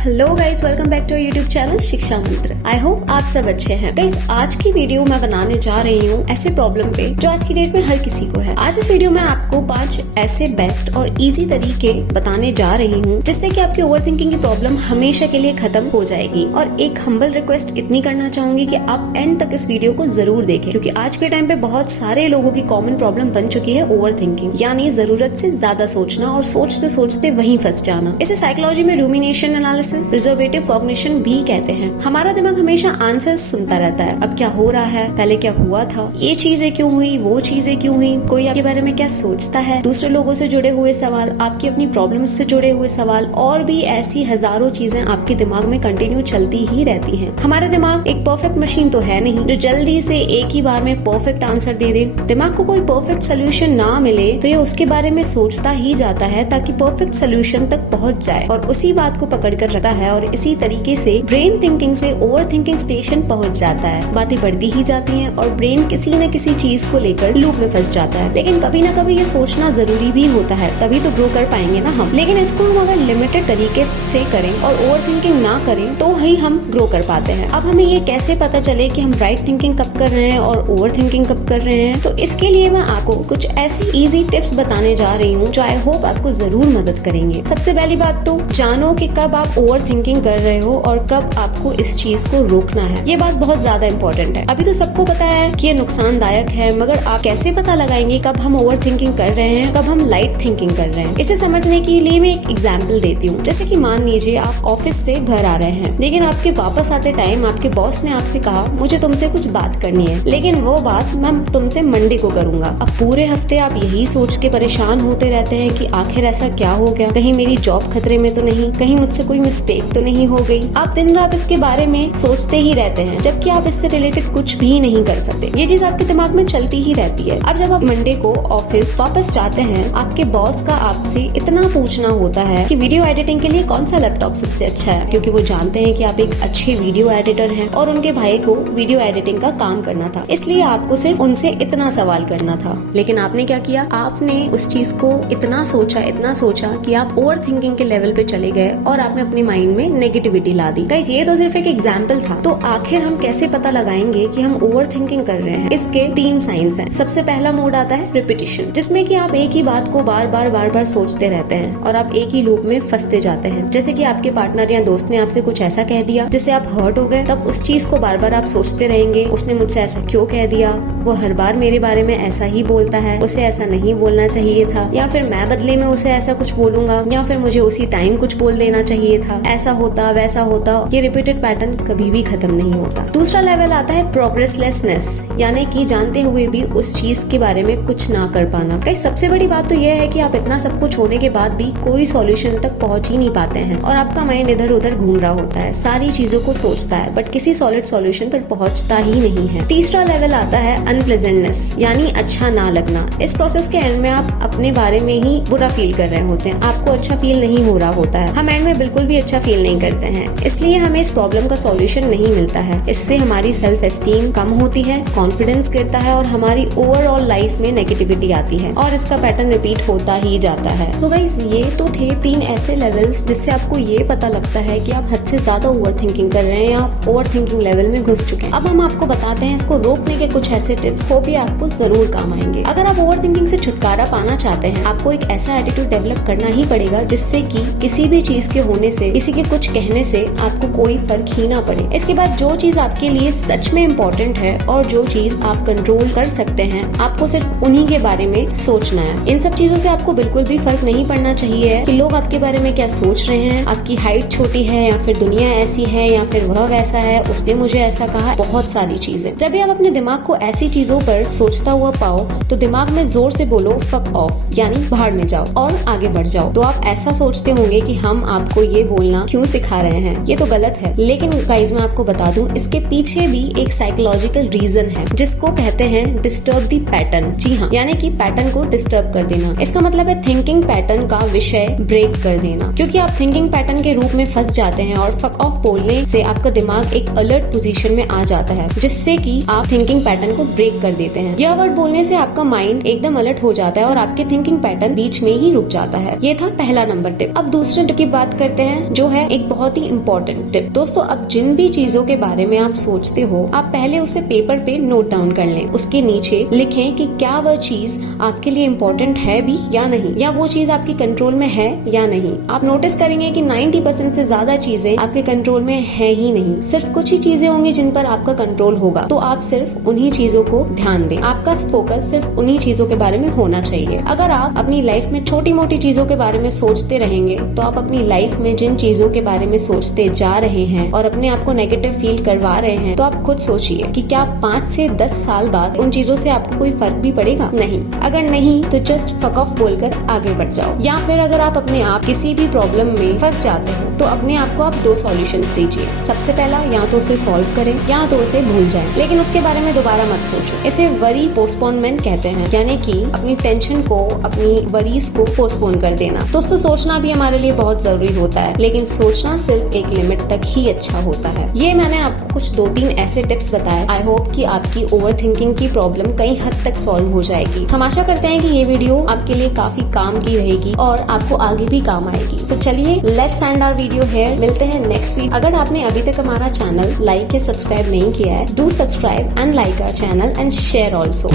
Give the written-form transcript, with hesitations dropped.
Hello guys, welcome back to YouTube channel Shiksha Mantra. I hope आप सब अच्छे हैं। गाइस, आज की वीडियो मैं बनाने जा रही हूँ ऐसे प्रॉब्लम पे जो आज की डेट में हर किसी को है। आज इस वीडियो में आपको 5 ऐसे बेस्ट और इजी तरीके बताने जा रही हूँ जिससे कि आपकी ओवरथिंकिंग की प्रॉब्लम हमेशा के लिए खत्म हो जाएगी। और एक हम्बल रिक्वेस्ट इतनी करना चाहूंगी कि आप एंड तक इस वीडियो को जरूर देखें, क्योंकि आज के टाइम पे बहुत सारे लोगों की कॉमन प्रॉब्लम बन चुकी है ओवरथिंकिंग, यानी जरूरत से ज्यादा सोचना और सोचते सोचते वहीं फंस जाना। इसे साइकोलॉजी में रूमिनेशन एनालिसिस, रिजर्वेटिव कॉग्निशन भी कहते हैं। हमारा दिमाग हमेशा आंसर्स सुनता रहता है। अब क्या हो रहा है, पहले क्या हुआ था, ये चीजें क्यों हुई, वो चीजें क्यों हुई, कोई आपके बारे में क्या सोचता है, दूसरे लोगों से जुड़े हुए सवाल, आपकी अपनी प्रॉब्लम्स से जुड़े हुए सवाल, और भी ऐसी हजारों चीजें आपके दिमाग में कंटिन्यू चलती ही रहती हैं। हमारा दिमाग एक परफेक्ट मशीन तो है नहीं जो जल्दी से एक ही बार में परफेक्ट आंसर दे दे। दिमाग को कोई परफेक्ट सोल्यूशन ना मिले तो ये उसके बारे में सोचता ही जाता है ताकि परफेक्ट सोल्यूशन तक पहुंच जाए, और उसी बात को पकड़ कर रखता है। और इसी तरीके से ब्रेन थिंकिंग से ओवर थिंकिंग स्टेशन पहुंच जाता है। बातें बढ़ती ही जाती हैं और ब्रेन किसी न किसी चीज को लेकर लूप में फंस जाता है। लेकिन कभी ना कभी ये सोचना जरूरी भी होता है, तभी तो ग्रो कर पाएंगे ना हम। लेकिन इसको हम अगर लिमिटेड तरीके से करें और ओवर थिंकिंग ना करें तो ही हम ग्रो कर पाते हैं। अब हमें ये कैसे पता चले कि हम राइट थिंकिंग कब कर रहे हैं और ओवर थिंकिंग कब कर रहे हैं, तो इसके लिए मैं आपको कुछ ऐसी इजी टिप्स बताने जा रही हूँ जो आई होप आपको जरूर मदद करेंगे। सबसे पहली बात तो जानो कि कब आप ओवर थिंकिंग कर रहे हो और कब आपको इस चीज को रोकना है। ये बात बहुत ज्यादा इंपॉर्टेंट है। अभी तो सबको पता है कि ये नुकसानदायक है, मगर आप कैसे पता लगाएंगे कब हम ओवर थिंकिंग कर रहे हैं, कब हम लाइट थिंकिंग कर रहे हैं। इसे समझने के लिए मैं एक एग्जाम्पल देती हूँ। जैसे कि मान लीजिए आप ऑफिस से घर आ रहे हैं, लेकिन आपके वापस आते टाइम आपके बॉस ने आपसे कहा मुझे तुमसे कुछ बात करनी है, लेकिन वो बात मैं तुमसे मंडे को करूंगा। अब पूरे हफ्ते आप यही सोच के परेशान होते रहते हैं कि आखिर ऐसा क्या हो गया, कहीं मेरी जॉब खतरे में तो नहीं, कहीं मुझसे कोई मिस्टेक तो नहीं हो गई। आप दिन रात इसके बारे में सोचते ही रहते हैं, जबकि आप इससे रिलेटेड कुछ भी नहीं कर सकते। ये चीज आपके दिमाग में चलती ही रहती है। अब जब आप मंडे को ऑफिस वापस जाते हैं, आपके बॉस का आपसे इतना पूछना होता है कि वीडियो एडिटिंग के लिए कौन सा लैपटॉप सबसे अच्छा है, क्योंकि वो जानते हैं कि आप एक अच्छे वीडियो एडिटर हैं और उनके भाई को वीडियो एडिटिंग का काम करना था, इसलिए आपको सिर्फ उनसे इतना सवाल करना था। लेकिन आपने क्या किया, आपने उस चीज को इतना सोचा कि आप ओवर थिंकिंग के लेवल पे चले गए और आपने अपने माइंड में नेगेटिविटी ला दी। गाइस, ये तो सिर्फ एक एग्जाम्पल था। तो आखिर हम कैसे पता लगाएंगे कि हम ओवर थिंकिंग कर रहे हैं? इसके 3 साइंस हैं। सबसे पहला मोड आता है रिपीटिशन, जिसमें कि आप एक ही बात को बार बार सोचते रहते हैं और आप एक ही लूप में फंसते जाते हैं। जैसे कि आपके पार्टनर या दोस्त ने आपसे कुछ ऐसा कह दिया जिससे आप हर्ट हो गए, तब उस चीज को बार बार आप सोचते रहेंगे, उसने मुझसे ऐसा क्यों कह दिया, वो हर बार मेरे बारे में ऐसा ही बोलता है, उसे ऐसा नहीं बोलना चाहिए था, या फिर मैं बदले में उसे ऐसा कुछ बोलूंगा, या फिर मुझे उसी टाइम कुछ बोल देना चाहिए था, ऐसा होता वैसा होता। ये रिपीटेड पैटर्न कभी भी खत्म नहीं होता। दूसरा लेवल आता है प्रोग्रेसलेसनेस, यानी कि जानते हुए भी उस चीज के बारे में कुछ ना कर पाना। कई सबसे बड़ी बात तो यह है कि आप इतना सब कुछ होने के बाद भी कोई सॉल्यूशन तक पहुंच ही नहीं पाते हैं और आपका माइंड इधर उधर घूम रहा होता है, सारी चीजों को सोचता है बट किसी सॉलिड सॉल्यूशन पर पहुंचता ही नहीं है। तीसरा लेवल आता है अनप्लेजेंटनेस, यानी अच्छा ना लगना। इस प्रोसेस के एंड में आप अपने बारे में ही बुरा फील कर रहे होते हैं, आपको अच्छा फील नहीं हो रहा होता है। हम एंड में बिल्कुल भी अच्छा फील नहीं करते हैं, इसलिए हमें इस प्रॉब्लम का सॉल्यूशन नहीं मिलता है। इससे हमारी सेल्फ एस्टीम कम होती है, कॉन्फिडेंस गिरता है और हमारी ओवरऑल लाइफ में नेगेटिविटी आती है और इसका पैटर्न रिपीट होता ही जाता है। तो गाइस, ये तो थे 3 ऐसे लेवल्स जिससे आपको ये पता लगता है कि आप हद से ज्यादा ओवर थिंकिंग कर रहे हैं या आप ओवर थिंकिंग लेवल में घुस चुके हैं। अब हम आपको बताते हैं इसको रोकने के कुछ ऐसे टिप्स, वो भी आपको जरूर काम आएंगे। अगर आप ओवर थिंकिंग से छुटकारा पाना चाहते हैं, आपको एक ऐसा एटीट्यूड डेवलप करना ही पड़ेगा जिससे कि किसी भी चीज के होने से, किसी के कुछ कहने से आपको कोई फर्क ही ना पड़े। इसके बाद जो चीज आपके लिए सच में इम्पोर्टेंट है और जो चीज आप कंट्रोल कर सकते हैं, आपको सिर्फ उन्हीं के बारे में सोचना है। इन सब चीजों से आपको बिल्कुल भी फर्क नहीं पड़ना चाहिए कि लोग आपके बारे में क्या सोच रहे हैं, आपकी हाइट छोटी है या फिर दुनिया ऐसी है या फिर वह वैसा है, उसने मुझे ऐसा कहा, बहुत सारी चीजें। जब भी आप अपने दिमाग को ऐसी चीजों पर सोचता हुआ पाओ तो दिमाग में जोर से बोलो फक ऑफ, यानी बाहर में जाओ और आगे बढ़ जाओ। तो आप ऐसा सोचते होंगे कि हम आपको ये बोलना क्यों सिखा रहे हैं, ये तो गलत है। लेकिन गाइज, मैं आपको बता दूं, इसके पीछे भी एक साइकोलॉजिकल रीजन है जिसको कहते हैं डिस्टर्ब दी पैटर्न। जी हाँ, यानी कि पैटर्न को डिस्टर्ब कर देना। इसका मतलब है थिंकिंग पैटर्न का विषय ब्रेक कर देना, क्योंकि आप थिंकिंग पैटर्न के रूप में फंस जाते हैं और फक ऑफ बोलने से आपका दिमाग एक अलर्ट पोजीशन में आ जाता है, जिससे कि आप थिंकिंग पैटर्न को ब्रेक कर देते हैं। यह वर्ड बोलने से आपका माइंड एकदम अलर्ट हो जाता है और आपके थिंकिंग पैटर्न बीच में ही रुक जाता है। ये था पहला नंबर टिप। अब दूसरे टिप की बात करते हैं, जो है एक बहुत ही इम्पोर्टेंट टिप। दोस्तों, अब जिन भी चीजों के बारे में आप सोचते हो, आप पहले उसे पेपर पे नोट डाउन कर लें। उसके नीचे लिखें कि क्या वह चीज आपके लिए इम्पोर्टेंट है भी या नहीं, या वो चीज आपकी कंट्रोल में है या नहीं। आप नोटिस करेंगे कि 90% से ज्यादा चीजें आपके कंट्रोल में है ही नहीं। सिर्फ कुछ ही चीजें होंगी जिन पर आपका कंट्रोल होगा, तो आप सिर्फ उन्हीं चीजों को ध्यान दें। आपका फोकस सिर्फ उन्हीं चीजों के बारे में होना चाहिए। अगर आप अपनी लाइफ में छोटी मोटी चीजों के बारे में सोचते रहेंगे, तो आप अपनी लाइफ में जिन चीजों के बारे में सोचते जा रहे हैं और अपने आप को नेगेटिव फील करवा रहे हैं, तो आप खुद सोचिए कि क्या 5 से 10 साल बाद उन चीजों से आपको कोई फर्क भी पड़ेगा? नहीं। अगर नहीं, तो जस्ट फक ऑफ बोलकर आगे बढ़ जाओ। या फिर अगर आप अपने आप किसी भी प्रॉब्लम में फंस जाते हो, तो अपने आप को आप 2 सॉल्यूशन दीजिए। सबसे पहला, या तो उसे सॉल्व करें या तो उसे भूल जाएं, लेकिन उसके बारे में दोबारा मत सोचो। इसे वरी पोस्टपोनमेंट कहते हैं, यानी कि अपनी टेंशन को, अपनी वरीज को पोस्टपोन कर देना। दोस्तों, सोचना भी हमारे लिए बहुत जरूरी होता है, लेकिन सोचना सिर्फ एक लिमिट तक ही अच्छा होता है। ये मैंने आपको कुछ 2-3 ऐसे टिप्स बताए। आई होप कि आपकी ओवर थिंकिंग की प्रॉब्लम कई हद तक सॉल्व हो जाएगी। हम आशा करते हैं कि ये वीडियो आपके लिए काफी काम की रहेगी और आपको आगे भी काम आएगी। तो चलिए, let's end our video here. मिलते हैं नेक्स्ट वीक। अगर आपने अभी तक हमारा चैनल लाइक या सब्सक्राइब नहीं किया है, do subscribe and like our channel and share also.